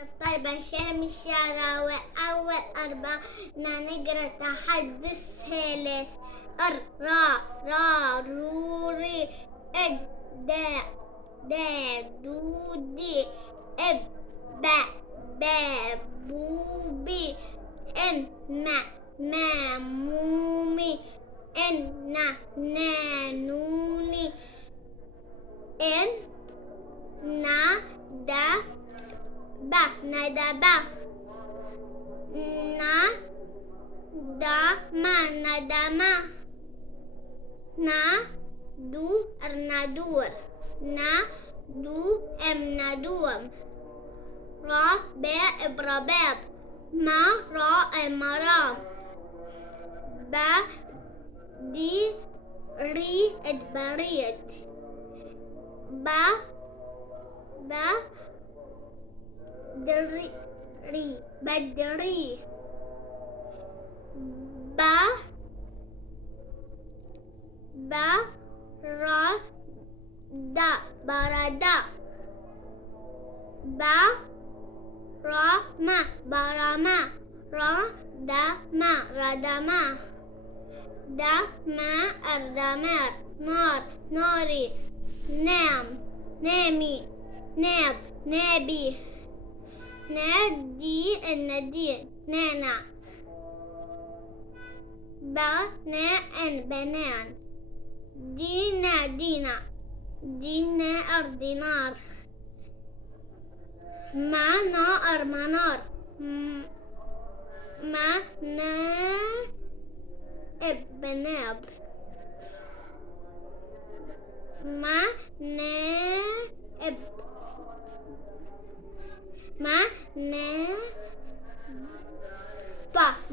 طيب هشام الشعراوي أول أربع نقرأ تحدي الثالث را را روري دا دا دودي با بوبي ما مومي نوني دا با ندبا ندما دو ندور ندوم را برباب ما را مرام با دي ري بريد با دري بدري بردا بردا برما ردما أردمار ناري نامي نابي نادي الندين نانا بنان دينا دينار منار منار بناب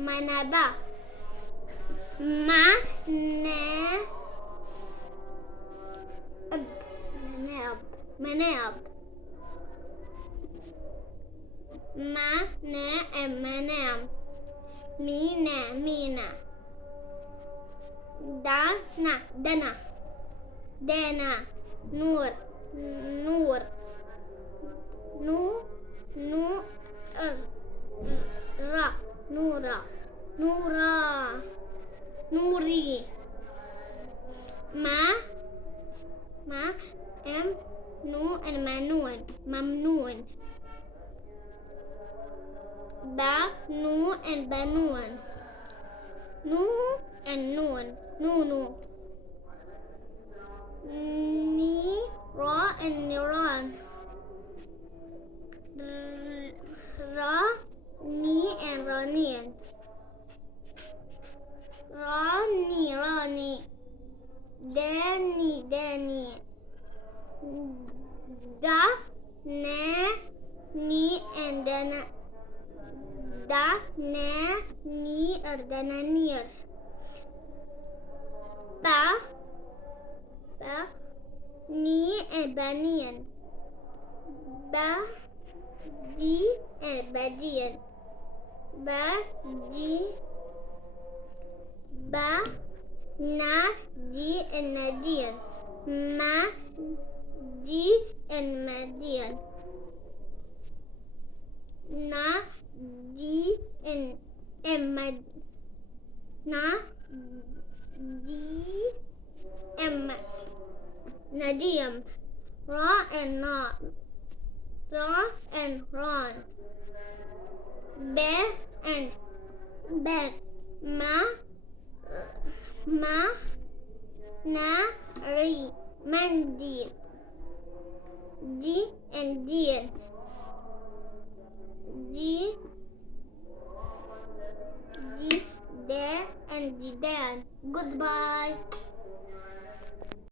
منبا مناب منام مينا دنا نور نورا نوري ممنون بنون نونو نيران رانين راني داني دنانير بنين بدين نادي الندين دي المدين دي نديم النار ران بن ناري منديل دين ديدان. Goodbye.